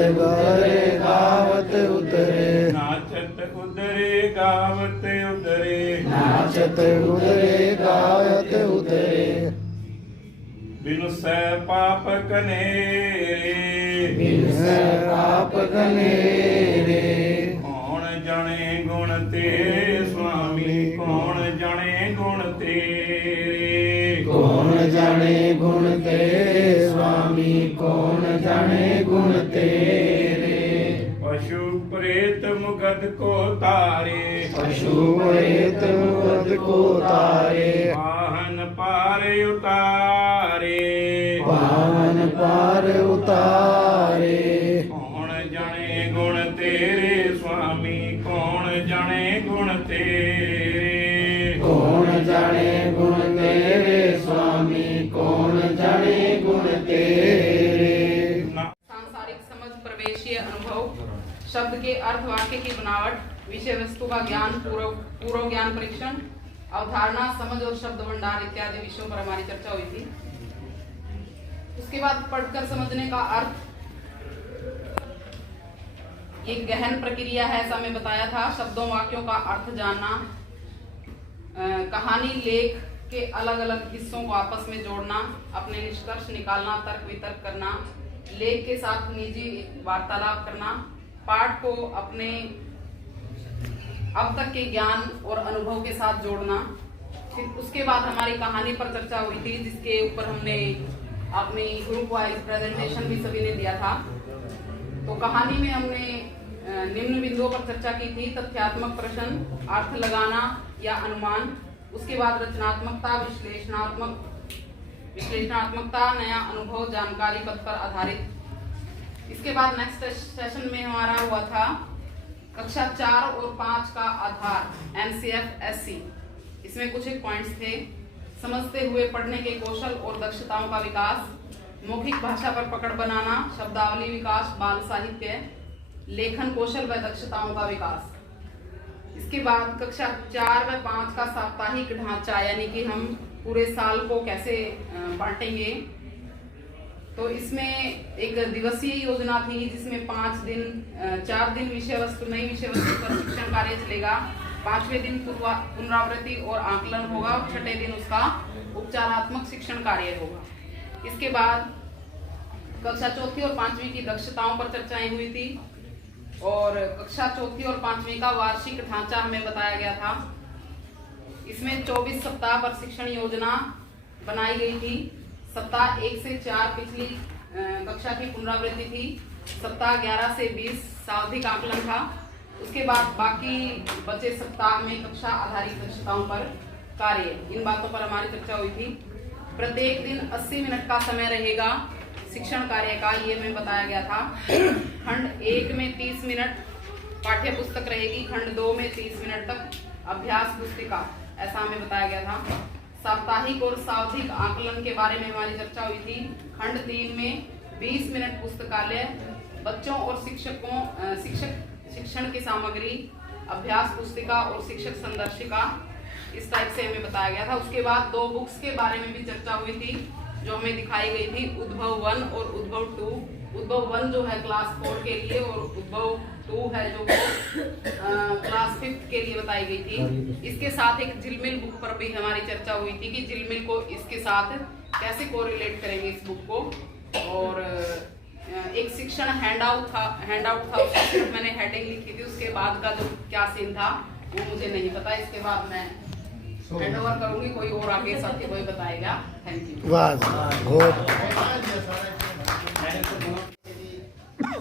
उतरे गावत उतरे, नाचत उतरे गावत उतरे, नाचत उतरे गावत उतरे। बिनु सै पाप कनेरे, बिनु सै पाप कनेरे। कौन जाने गुण तेरे स्वामी, कौन जाने गुण तेरे, कौन जाने गुण तेरे स्वामी, कौन जाने गुण तेरे। पशु प्रेत मुगद को तारे, पशु प्रेत मुगद को तारे, वाहन पार उतारे, पावन पार उतारे। कौन जाने गुण तेरे स्वामी, कौन जाने गुण तेरे, कौन जाने गुण तेरे स्वामी, कौन जाने गुण तेरे। सांसारिक समझ, प्रवेशीय अनुभव, शब्द के अर्थ, वाक्य की बनावट, विषय वस्तु का ज्ञान, पूर्व ज्ञान परीक्षण, अवधारणा, समझ और शब्द भंडार इत्यादि विषयों पर हमारी चर्चा हुई थी। उसके बाद पढ़कर समझने का अर्थ एक गहन प्रक्रिया है, ऐसा मैं बताया था। शब्दों वाक्यों का अर्थ जानना, कहानी लेख के अलग अलग हिस्सों को आपस में जोड़ना, अपने निष्कर्ष निकालना, तर्क वितर्क करना, लेख के साथ निजी वार्तालाप करना, पाठ को अपने अब तक के ज्ञान और अनुभव के साथ जोड़ना। फिर उसके बाद हमारी कहानी पर चर्चा हुई थी, जिसके ऊपर हमने अपनी ग्रुप वाइज प्रेजेंटेशन भी सभी ने दिया था। तो कहानी में हमने निम्न बिंदुओं पर चर्चा की थी: तथ्यात्मक प्रश्न, अर्थ लगाना या अनुमान, उसके बाद रचनात्मकता, विश्लेषणात्मकता, नया अनुभव, जानकारी पद पर आधारित। इसके बाद नेक्स्ट सेशन में हमारा हुआ था कक्षा 4 और 5 का आधार एमसीएफ एससी। इसमें कुछ एक पॉइंट्स थे: समझते हुए पढ़ने के कौशल और दक्षताओं का विकास, मौखिक भाषा पर पकड़ बनाना, शब्दावली विकास, बाल साहित्य, लेखन कौशल व दक्षताओं का विकास। इसके बाद कक्षा 4 व 5 का साप्ताहिक ढांचा, यानी कि हम पूरे साल को कैसे बांटेंगे। तो इसमें एक दिवसीय योजना थी, जिसमें 4 दिन विषय वस्तु, नई विषय वस्तु पर शिक्षण कार्य चलेगा। 5वें दिन पुनरावृत्ति और आकलन होगा, और 6ठे दिन उसका उपचारात्मक शिक्षण कार्य होगा। इसके बाद कक्षा 4 और 5वीं की दक्षताओं पर चर्चाएं हुई थी, और कक्षा 4 और 5वीं का वार्षिक ढांचा हमें बताया गया था। इसमें 24 सप्ताह पर शिक्षण योजना बनाई गई थी। सप्ताह 1 से 4 पिछली कक्षा की पुनरावृत्ति थी। सप्ताह 11 से 20 सावधिक आकलन था। उसके बाद बाकी बचे सप्ताह में कक्षा आधारित दक्षताओं पर कार्य, इन बातों पर हमारी चर्चा हुई थी। प्रत्येक दिन 80 मिनट का समय रहेगा शिक्षण कार्य का, ये हमें बताया गया था। खंड 1 में 30 मिनट पाठ्य पुस्तक रहेगी, खंड 2 में 30 मिनट तक अभ्यास पुस्तिका, ऐसा हमें बताया गया था। साप्ताहिक और सावधिक आकलन के बारे में हमारी चर्चा हुई थी। खंड 3 में 20 मिनट पुस्तकालय, बच्चों और शिक्षण की सामग्री, अभ्यास पुस्तिका और शिक्षक संदर्शिका, इस टाइप से हमें बताया गया था। उसके बाद 2 बुक्स के बारे में भी चर्चा हुई थी, जो हमें दिखाई गई थी: उद्भव 1 और उद्भव 2। उद्भव 1 जो है क्लास 4 के लिए, और उद्भव 2 है जो क्लास 5 के लिए बताई गई थी। इसके साथ एक झिलमिल बुक पर भी हमारी चर्चा हुई थी कि झिलमिल को इसके साथ कैसे कोरिलेट करेंगे इस बुक को। और एक शिक्षण हैंडआउट था, उसकी सिर्फ मैंने हेडिंग लिखी थी। उसके बाद का जो क्या सीन था वो मुझे नहीं पता। इसके बाद मैं हैंड ओवर करूंगी, कोई और आगे साथी कोई बताएगा। Thank you.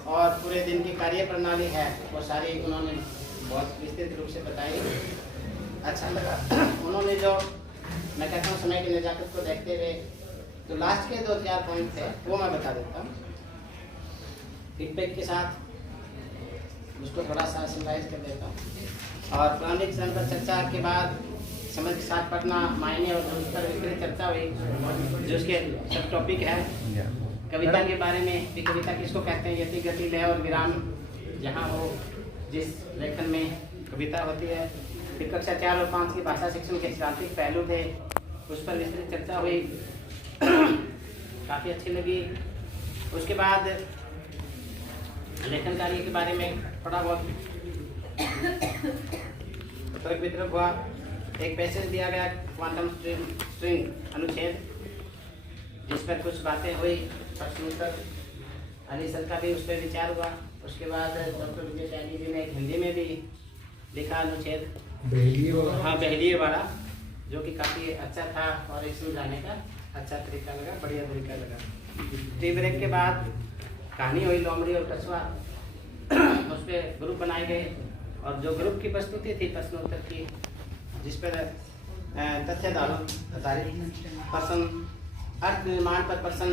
और पूरे दिन की कार्य प्रणाली है वो सारी उन्होंने बहुत विस्तृत रूप से बताई। अच्छा लगा। उन्होंने जो, मैं कहता हूँ, समय की नजाकत को देखते हुए जो लास्ट के 2-4 पॉइंट थे वो मैं बता देता हूँ फीडबैक के साथ, उसको थोड़ा सा समराइज कर देता हूँ। और प्रारंभिक चरण पर चर्चा के बाद समझ के साथ पढ़ना, मायने और उस पर विस्तृत चर्चा हुई, जो उसके सब टॉपिक है। कविता के बारे में कि कविता किसको कहते हैं, यति गति लय और विराम जहाँ हो, जिस लेखन में कविता होती है। फिर कक्षा 4 और 5 की भाषा शिक्षण के सिद्धांतिक पहलू थे, उस पर विस्तृत चर्चा हुई, काफ़ी अच्छी लगी। उसके बाद लेखन कार्य के बारे में थोड़ा बहुत तो एक वितरक हुआ। एक पैसेज दिया गया क्वांटम स्ट्रिंग अनुच्छेद, जिस पर कुछ बातें हुई, प्रश्न उत्तर अली सर का भी उस पर विचार हुआ। उसके बाद डॉक्टर विजय सैनी जी ने एक हिंदी में भी लिखा अनुच्छेद, हाँ बहलिए वाला, जो कि काफ़ी अच्छा था और इसमें जाने का अच्छा तरीका लगा, बढ़िया तरीका लगा। टी ब्रेक के बाद कहानी हुई लोमड़ी और कछुआ, उस पर ग्रुप बनाए गए और जो ग्रुप की प्रस्तुति थी प्रश्नोत्तर की, जिस पर तथ्य आधारित प्रश्न, अर्थ निर्माण पर प्रश्न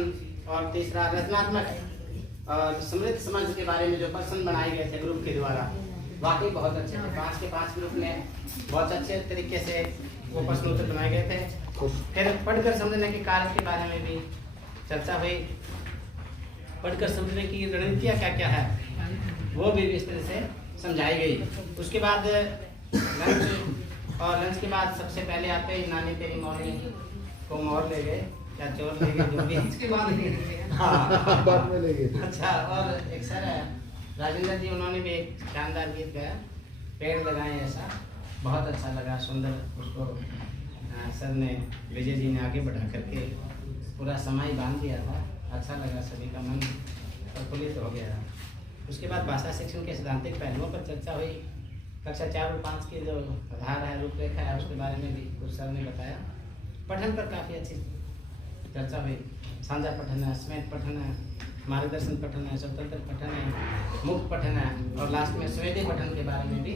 और तीसरा रचनात्मक और समृद्ध समझ के बारे में जो प्रश्न बनाए गए थे ग्रुप के द्वारा, वाकई बहुत अच्छे थे। 5 के 5 ग्रुप में बहुत अच्छे तरीके से वो प्रश्नोत्तर बनाए गए थे। फिर पढ़कर समझने के कार्य के बारे में भी चर्चा हुई, पढ़कर समझने की रणनीतियाँ क्या क्या है वो भी इस तरह से समझाई गई। उसके बाद लंच, और लंच के बाद सबसे पहले आते ही नानी तेरी मौनी को मोर ले गए या चोर ले गए, जो भी इसके बाद हाँ बाद में ले गए। अच्छा। और एक सर है राजेंद्र जी, उन्होंने भी एक शानदार गीत गाया, पेड़ लगाए ऐसा, बहुत अच्छा लगा, सुंदर। उसको सर ने, विजय जी ने आगे बढ़ा करके पूरा समय बांध दिया था, अच्छा लगा, सभी का मन प्रफुल्लित हो गया। उसके बाद भाषा शिक्षण के सिद्धांतिक पहलुओं पर चर्चा हुई। कक्षा 4 और 5 की जो आधार है, रूपरेखा है, उसके बारे में भी कुछ सर ने बताया। पठन पर काफ़ी अच्छी चर्चा हुई, साझा पठन है, स्मृत पठन है, मार्गदर्शन पठन है, स्वतंत्र पठन है, मुक्त पठन है, और लास्ट में स्वेदीय पठन के बारे में भी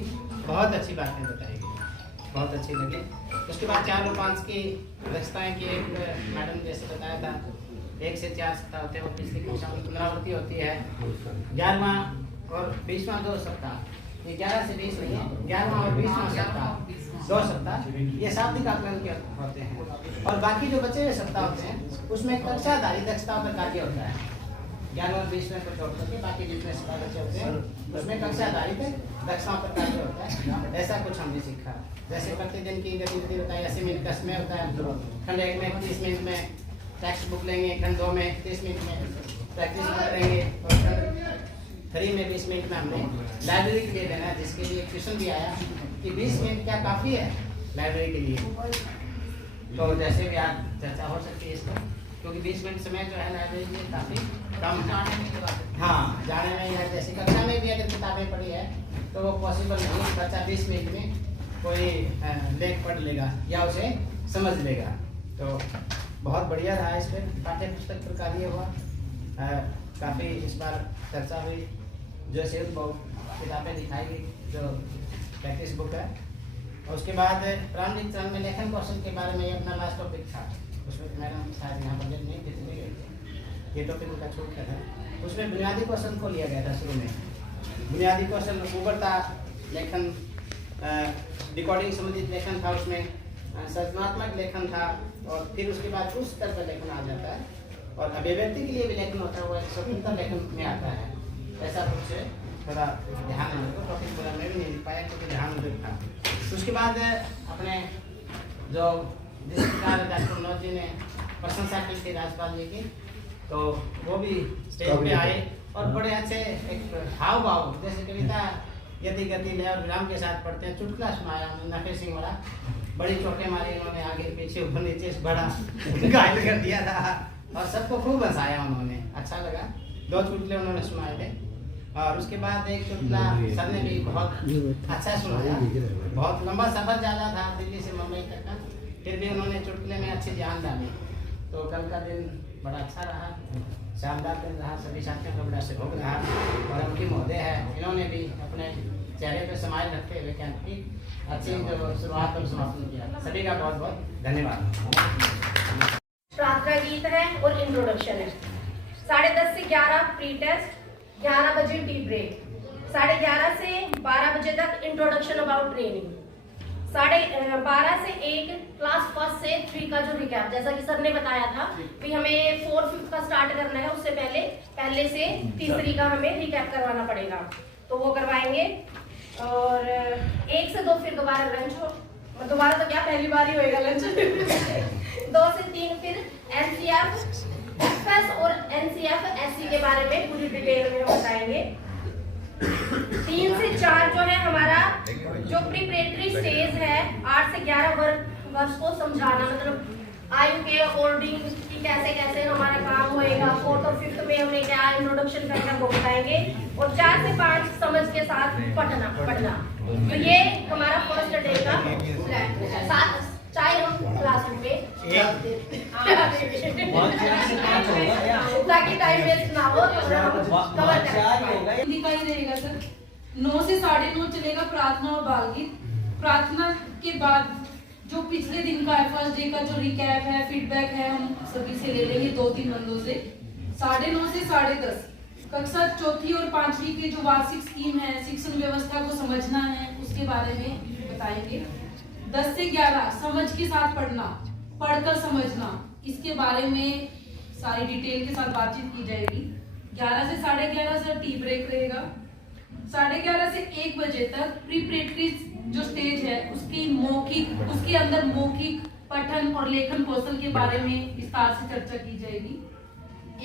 बहुत अच्छी बातें बताई गई, बहुत अच्छी लगी। उसके बाद 4 और 5 की दक्षताएँ की एक मैडम जैसे बताया था, 1 से 4 सप्ताह होते हैं, वो पिछली कक्षा में पुनरावृत्ति होती है। 11वां और 20वां 2 सप्ताह, ये 11 से 20 नहीं है, 11वां और 20वां सप्ताह 2 सप्ताह ये शाब्दिक आकलन के होते हैं। और बाकी जो बचे हुए सप्ताह होते हैं उसमें कक्षा आधारित दक्षताओं पर कार्य होता है। 11 और 20वें को छोड़ करके बाकी जितने सप्ताह बचे होते हैं उसमें कक्षा आधारित दक्षताओं पर कार्य होता है। ऐसा कुछ हमने सीखा, जैसे प्रतिदिन की गतिविधि बताई, 80 मिनट का समय होता है। खंड 1 में 30 मिनट में टेक्स्ट बुक लेंगे, खंड 2 में 30 मिनट में प्रैक्टिस बुक करेंगे, और खंड 3 में 20 मिनट में हमने लाइब्रेरी के लिए देना है, जिसके लिए क्वेश्चन भी आया कि 20 मिनट क्या काफ़ी है लाइब्रेरी के लिए। तो जैसे भी आज चर्चा हो सकती है इसका, क्योंकि 20 मिनट समय जो है लाइब्रेरी के लिए काफ़ी कम है। हाँ, जाने में या जैसे कक्षा में भी अगर किताबें पढ़ी है तो वो पॉसिबल नहीं, बच्चा 20 मिनट में कोई लेख पढ़ लेगा या उसे समझ लेगा। तो बहुत बढ़िया रहा, इस पर पाठ्य पुस्तक पर कार्य हुआ, काफ़ी इस बार चर्चा हुई। जो सेव किताबें दिखाई गई, जो प्रैक्टिस बुक है। और उसके बाद प्रारंभिक चरण में लेखन कौशल के बारे में अपना लास्ट टॉपिक था, उसमें मैडम शायद यहाँ पर नहीं थे, ये टॉपिक उनका छूट गया था। उसमें बुनियादी कौशल को लिया गया था शुरू में, बुनियादी कौशल उभरता लेखन, रिकॉर्डिंग संबंधित लेखन था, उसमें सृजनात्मक लेखन था, और फिर उसके बाद उस स्तर पर लेखन आ जाता है, और अभिव्यक्ति के लिए भी लेखन होता है, वो स्वतंत्र लेखन में आता है। ऐसा कुछ थोड़ा ध्यान में रखो, टॉपिक पूरा मैं भी नहीं लिख पाया क्योंकि ध्यान में था। उसके बाद अपने जो जिस प्रकार डॉक्टर मनोज जी ने प्रशंसा की थी राजपाल जी की, तो वो भी स्टेज पे आए और बड़े अच्छे एक हाव भाव, जैसे कविता यदि गति लय और विराम के साथ पढ़ते हैं, चुटकुला सुनाया नफे सिंह वाला, बड़ी चोटें मारी उन्होंने, आगे पीछे ऊपर नीचे बड़ा घायल कर दिया था, और सबको खूब हंसाया उन्होंने, अच्छा लगा। 2 चुटकुले उन्होंने सुनाए थे, और उसके बाद एक चुटकुला सर ने भी बहुत अच्छा सुनाया। बहुत लंबा सफर ज़्यादा था दिल्ली से मुंबई तक का, फिर भी उन्होंने चुटकुले में अच्छी जान डाली। तो कल का दिन बड़ा अच्छा रहा, शानदार दिन रहा, सभी साथियों का बड़ा सहयोग रहा। और उनकी महोदय है, इन्होंने भी अपने चेहरे पर स्माइल रखते हुए कैंप की अच्छी जो शुरुआत और समापन किया। सभी का बहुत बहुत धन्यवाद। प्रार्थना गीत है और इंट्रोडक्शन है। 10:30 से 11 प्री टेस्ट, 11 बजे टी ब्रेक, 11:30 से 12 बजे तक इंट्रोडक्शन अबाउट ट्रेनिंग, 12:30 से 1 क्लास 1 से 3 का जो रिकैप, जैसा कि सर ने बताया था कि हमें 4 5 का स्टार्ट करना है, उससे पहले से तीसरी का हमें रिकैप करवाना पड़ेगा, तो वो करवाएंगे। और 1 से 2 फिर दोबारा लंच हो, दोबारा तो क्या पहली बार ही होएगा लंच 2 से 3 फिर NCF FS और NCF SC के बारे में पूरी डिटेल में बताएंगे। 3 से 4 जो है हमारा जो प्रिपरेटरी स्टेज है, 8 से 11 वर्ष को समझाना, मतलब आयु के अकॉर्डिंग कि कैसे कैसे हमारा काम होएगा। 4th और 5th में हमने क्या इंट्रोडक्शन करना वो बताएंगे, और 4 से 5 समझ के साथ पढ़ना। तो ये हमारा फर्स्ट डे का साथ, चाहे हम क्लासरूम में ताकि टाइम वेस्ट ना हो और हम कवर करें। हिंदी का ही रहेगा सर। 9 से 9:30 चलेगा प्रार्थना और बाल गीत। प्रार्थना के बाद जो पिछले दिन का है, फर्स्ट डे का जो रिकैप है, फीडबैक है, हम सभी से ले लेंगे 2-3 बंदों से। 9:30 से 10:30 कक्षा 4th और 5वीं के जो वार्षिक स्कीम है, शिक्षण व्यवस्था को समझना है, उसके बारे में बताएंगे। 10 से 11 समझ के साथ पढ़ना, पढ़कर समझना, इसके बारे में सारी डिटेल के साथ बातचीत की जाएगी। 11 से 11:30 सर टी ब्रेक रहेगा। 11:30 से 1 बजे तक प्रिपरेटरी जो स्टेज है उसके अंदर मौखिक पठन और लेखन कौशल के बारे में विस्तार से चर्चा की जाएगी।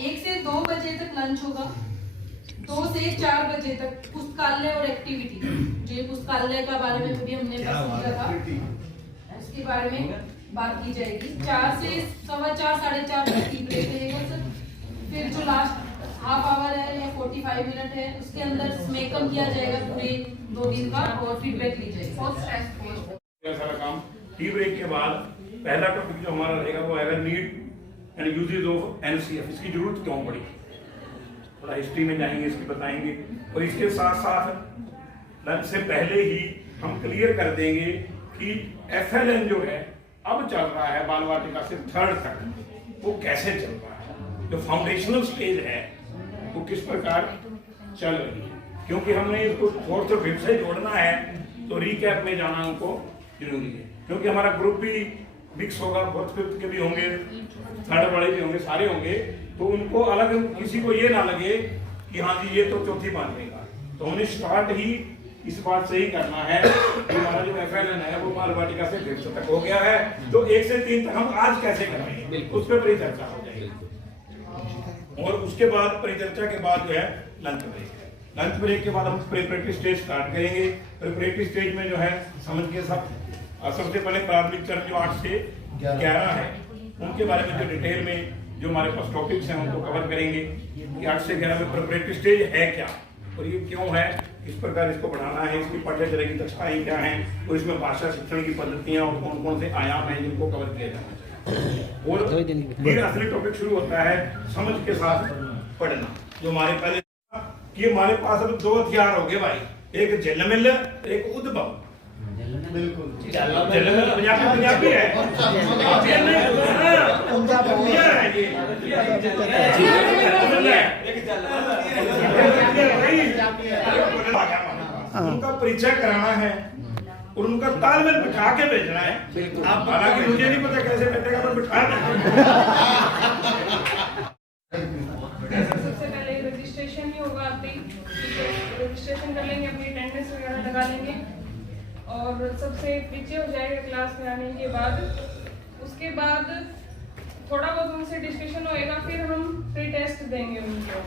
1 से 2 बजे तक लंच होगा। 2 से 4 बजे तक पुस्तकालय और एक्टिविटी, जो पुस्तकालय का बारे में भी हमने सोचा था, उसके बारे में बात की जाएगी। 4 से 4:15 4:30 तक टी ब्रेक रहेगा सर। फिर जो लास्ट हाफ आवर है या 45 मिनट है, उसके अंदर स्मेकअप किया जाएगा पूरे 2 दिन का और फीडबैक ली जाएगी। सारा काम टी ब्रेक के बाद पहला टॉपिक जो हमारा रहेगा वो आएगा need and usages of NCF. इसकी जरूरत क्यों पड़ी, थोड़ा हिस्ट्री में जाएंगे, इसकी बताएंगे। और इसके साथ साथ लंच से पहले ही हम क्लियर कर देंगे कि एफएलएन जो है अब चल रहा है बाल वाटिका से 3rd तक, वो कैसे चल रहा है, जो फाउंडेशनल स्टेज है वो किस प्रकार चल रही है। क्योंकि हमने इसको 4th और 5th से जोड़ना है, तो रिकैप में जाना हमको जरूरी है। क्योंकि हमारा ग्रुप भी मिक्स होगा, 4th 5th के भी होंगे, 3rd वाले भी होंगे, सारे होंगे, तो उनको अलग किसी को ये ना लगे कि हाँ जी ये तो 4थी बात रहेगा। तो हमने स्टार्ट ही इस बात से ही करना है कि हमारा जो एफएलएन है वो बाल वाटिका से 5th तक हो गया है, तो 1 से 3 तक हम आज कैसे करेंगे उस पर परिचर्चा हो जाएगी। और उसके बाद परिचर्चा के बाद जो है लंच ब्रेक है। लंच ब्रेक के बाद हम प्रिपरेटरी स्टेज स्टार्ट करेंगे। प्रिपरेटरी स्टेज में जो है समझ के सबसे पहले प्राथमिक चरण जो 8 से 11 है, उनके बारे में जो डिटेल में जो हमारे पास टॉपिक्स हैं उनको कवर करेंगे कि 8 से 11 में प्रिपरेटरी स्टेज है क्या और ये क्यों है, किस प्रकार इसको बढ़ाना है, इसकी पाठ्यचर्या की दक्षताएं क्या हैं, और इसमें भाषा शिक्षण की पद्धतियां और कौन कौन से आयाम हैं जिनको कवर किया जाना चाहिए। और फिर असली टॉपिक शुरू होता है समझ के साथ पढ़ना, जो हमारे पहले कि हमारे पास अब 2 हथियार हो गए भाई, एक झलमिल एक उद्भव। बिल्कुल झलमिल पंजाबी है, उनका परिचय कराना है और उनका तालमेल बिठा के भेजना है। आप हालांकि मुझे नहीं पता कैसे बैठेगा, पर बिठा सबसे पहले रजिस्ट्रेशन ही होगा, आप रजिस्ट्रेशन कर लेंगे, अपनी अटेंडेंस वगैरह लगा लेंगे और सबसे पीछे हो जाएगा क्लास में आने के बाद। उसके बाद थोड़ा बहुत उनसे डिस्कशन होएगा, फिर हम प्री टेस्ट देंगे उनको।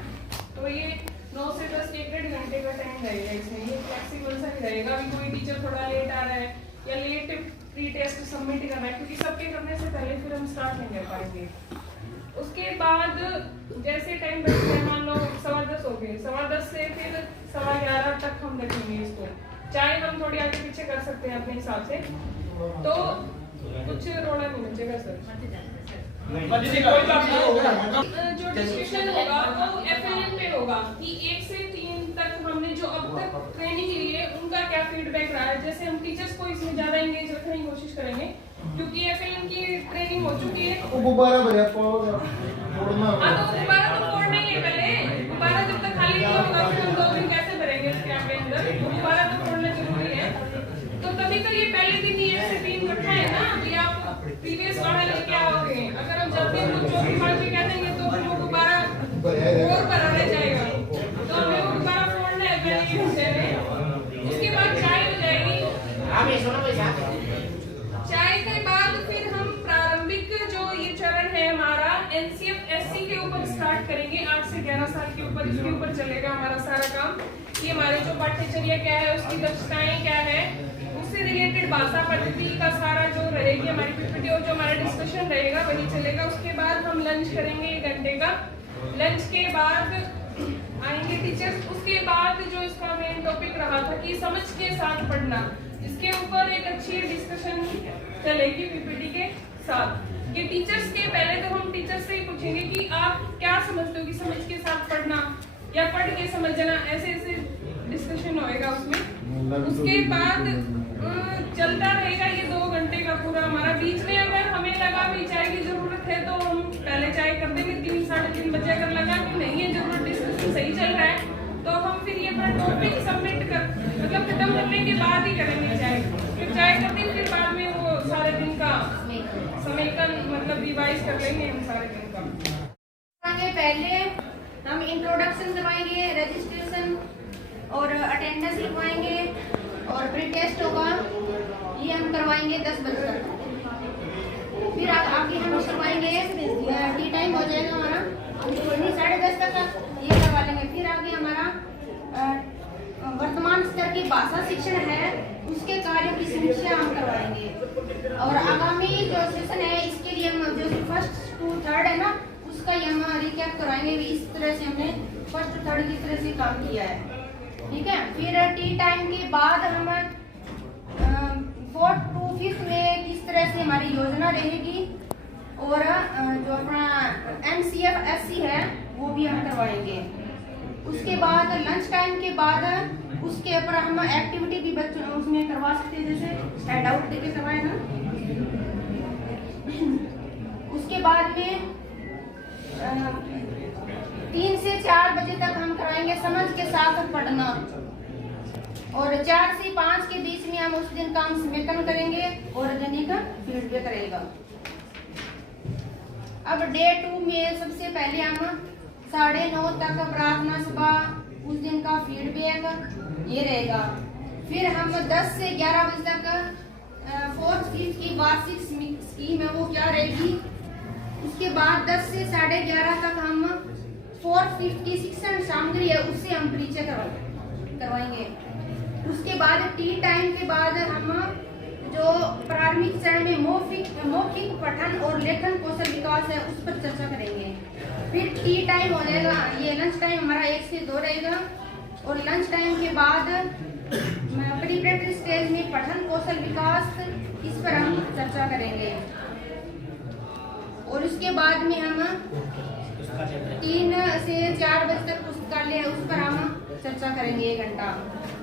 तो ये 9 से 10 1-1.5 घंटे का टाइम रहेगा इसमें, ये फ्लेक्सिबल सा ही रहेगा। अभी कोई टीचर थोड़ा लेट आ रहा है या लेट प्री टेस्ट सबमिट करना है, क्योंकि सबके करने से पहले फिर हम स्टार्ट नहीं कर पाएंगे। उसके बाद जैसे टाइम बचता है, मान लो 10:15 हो गए, 10:15 से फिर 11:15 तक हम रखेंगे इसको। चाहे हम थोड़ी आगे पीछे कर सकते हैं अपने हिसाब से, तो कुछ रोड़ा नहीं बचेगा सर। जो डिस्कशन होगा वो एफएलएन पे होगा कि 1 से 3 तक हमने जो अब तक ट्रेनिंग ली है उनका क्या फीडबैक रहा है। जैसे हम टीचर्स को इसमें ज्यादा एंगेज रखने की कोशिश करेंगे, क्योंकि एफएलएन की ट्रेनिंग हो चुकी है। वो गुब्बारा भरे तो गुब्बारा तो फोड़ना ही है पहले। गुब्बारा जब तक खाली नहीं होगा फिर हम 2 दिन कैसे भरेंगे इस कैंप के अंदर। गुब्बारा तो फोड़ना जरूरी है। तो तभी तो ये पहले दिन ही 1 से 3 रखा है ना। अभी आप प्रीवियस वाला लेके आओगे, अगर हम जब भी हम चौकी मार के कह देंगे तो वो गुब्बारा और भरा रह जाएगा। तो हमें वो गुब्बारा फोड़ना है पहले हिस्से में। उसके बाद चाय हो जाएगी। चाय के बाद फिर हम प्रारंभिक जो ये चरण है हमारा एनसीएफ एससी के ऊपर स्टार्ट करेंगे। 8 से 11 साल के ऊपर इसके ऊपर चलेगा हमारा सारा काम। कि हमारे जो पाठ्यचर्या क्या है, उसकी दक्षताएं क्या है, उससे रिलेटेड भाषा पद्धति का सारा जो रहेगी हमारी पीपीटी और जो हमारा डिस्कशन रहेगा वही चलेगा। उसके बाद हम लंच करेंगे 1 घंटे का। लंच के बाद आएंगे टीचर्स। उसके बाद जो इसका मेन टॉपिक रहा था कि समझ के साथ पढ़ना, इसके ऊपर एक अच्छी डिस्कशन चलेगी पीपीटी के साथ। कि टीचर्स के पहले तो हम टीचर्स से ही पूछेंगे कि आप क्या समझते हो कि समझ के साथ पढ़ना या पढ़ के समझना, ऐसे ऐसे डिस्कशन होएगा उसमें। उसके बाद चलता रहेगा ये 2 घंटे का पूरा हमारा। बीच में अगर हमें लगा भी चाय की जरूरत है तो हम पहले चाय कर देंगे 3 साढ़े 3 बजे। अगर लगा कि नहीं है जरूरत, डिस्कशन सही चल रहा है, तो हम फिर ये अपना टॉपिक सबमिट कर मतलब खत्म करने के बाद ही करेंगे चाय। फिर चाय कर देंगे, फिर बाद में वो सारे दिन का समेकन मतलब रिवाइज कर लेंगे हम सारे दिन का। पहले हम इंट्रोडक्शन करवाएंगे, रजिस्ट्रेशन और अटेंडेंस लिखवाएंगे और प्री टेस्ट होगा, ये हम करवाएंगे 10 बजे तक। फिर आगे हम करवाएंगे, टी टाइम हो जाएगा हमारा 10:30 तक, ये करवा लेंगे। फिर आगे हमारा वर्तमान स्तर की भाषा शिक्षण है, उसके कार्यों की समीक्षा हम करवाएंगे। और आगामी जो सेशन है इसके लिए हम जो 1st to 3rd है ना, उसका ये हम रिकैप करवाएंगे। इस तरह से हमने 1st to 3rd की तरह से काम किया है, ठीक है। फिर टी टाइम के बाद हम 4th to 5th में किस तरह से हमारी योजना रहेगी और जो अपना MCF SC है वो भी हम करवाएंगे। उसके बाद लंच टाइम के बाद उसके ऊपर हम एक्टिविटी भी बच्चों उसमें करवा सकते हैं, जैसे हैंड आउट देके करवाए ना। उसके बाद में 3 से 4 बजे तक हम कराएंगे समझ के साथ पढ़ना, और 4 से 5 के बीच में हम उस दिन का समेकन करेंगे और जने का फीडबैक रहेगा। अब डे 2 में सबसे पहले हम 9:30 तक प्रार्थना सभा, उस दिन का फीडबैक ये रहेगा। फिर हम 10 से 11 बजे तक 4th 5th की वार्षिक स्कीम है वो क्या रहेगी। उसके बाद 10 से 11:30 तक हम 4th 5th की शिक्षण सामग्री है उससे हम परिचय करवाएंगे। उसके बाद टी टाइम के बाद हम जो प्रारंभिक चरण में मौखिक पठन और लेखन कौशल विकास है उस पर चर्चा करेंगे। फिर टी टाइम हो जाएगा, ये लंच टाइम हमारा 1 से 2 रहेगा। और लंच टाइम के बाद प्रीपरेटरी स्टेज में पठन कौशल विकास, इस पर हम चर्चा करेंगे। और उसके बाद में हम 3 से 4 बजे तक पुस्तकालय है उस पर हम चर्चा करेंगे 1 घंटा।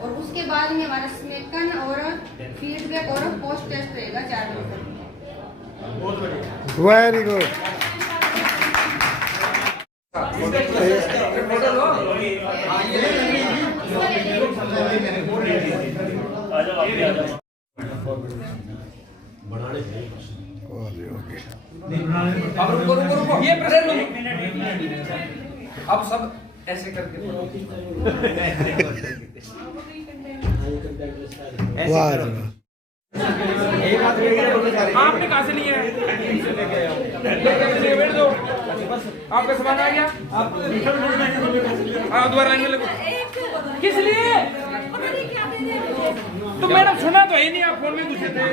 और उसके बाद में हमारा समेकन और फीडबैक और पोस्ट टेस्ट रहेगा 4 बजे तक। Very good. अब रुको ये प्रेजेंट अब सब ऐसे करके आपने कहाँ से लिया है? बैठ दो, आपका सामान आ गया। आप दोबारा आने लगो। किस लिए? तो मैडम सुना तो है नहीं, आप फोन में घुसे थे।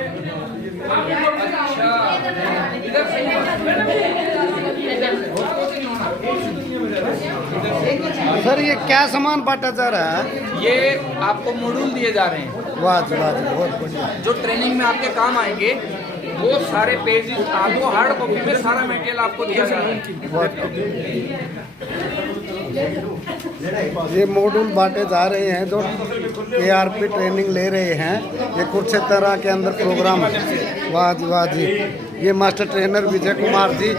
सर ये क्या सामान बांटा जा रहा है? ये आपको मॉड्यूल दिए जा रहे हैं, वाह बहुत बढ़िया। जो ट्रेनिंग में आपके काम आएंगे। वो सारे पेजेस आपको हार्ड कॉपी में सारा मटेरियल आपको दिया जा रहा है। ये मॉड्यूल बांटे जा रहे हैं जो ARP ट्रेनिंग ले रहे हैं, ये कुरुक्षेत्र के अंदर प्रोग्राम है। वाह जी। ये मास्टर ट्रेनर विजय कुमार जी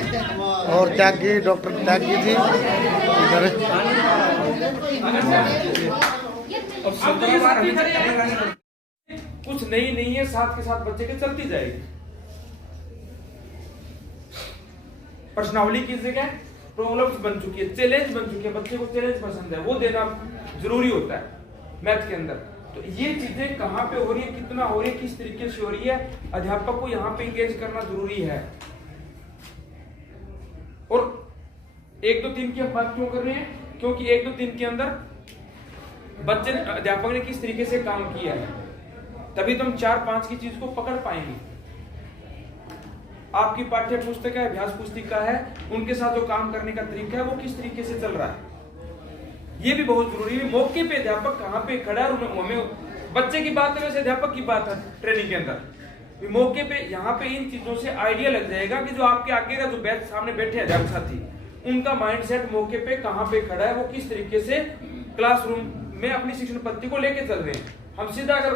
और त्यागी डॉक्टर त्यागी जी इधर। कुछ नहीं है, साथ के साथ बच्चे के चलती जाएगी। प्रश्नावली की जगह प्रॉब्लम्स बन चुकी है, चैलेंज बन चुकी है। बच्चे को चैलेंज पसंद है, वो देना जरूरी होता है मैथ के अंदर। तो ये चीजें कहाँ पे हो रही है, कितना हो रही है, किस तरीके से हो रही है, अध्यापक को यहाँ पे इंगेज करना जरूरी है। और 1 2 3 की हम बात क्यों कर रहे हैं? क्योंकि 1 2 3 के अंदर बच्चे अध्यापक ने किस तरीके से काम किया है, तभी तुम 4-5 की चीज को पकड़ पाएंगे। आपकी पाठ्य पुस्तक है, अभ्यास पुस्तिका है, उनके साथ जो काम करने का तरीका है वो किस तरीके से चल रहा है, ये भी बहुत जरूरी है। मौके पे अध्यापक कहाँ पे खड़ा है, और हमें बच्चे की बात है वैसे अध्यापक की बात है ट्रेनिंग के अंदर, मौके पे यहाँ पे इन चीजों से आइडिया लग जाएगा कि जो आपके आगे का जो बैच सामने बैठे अध्यापक साथी, उनका माइंडसेट मौके पे कहाँ पे खड़ा है, वो किस तरीके से क्लासरूम में अपनी शिक्षण पद्धति को लेके चल रहे हैं। हम सीधा अगर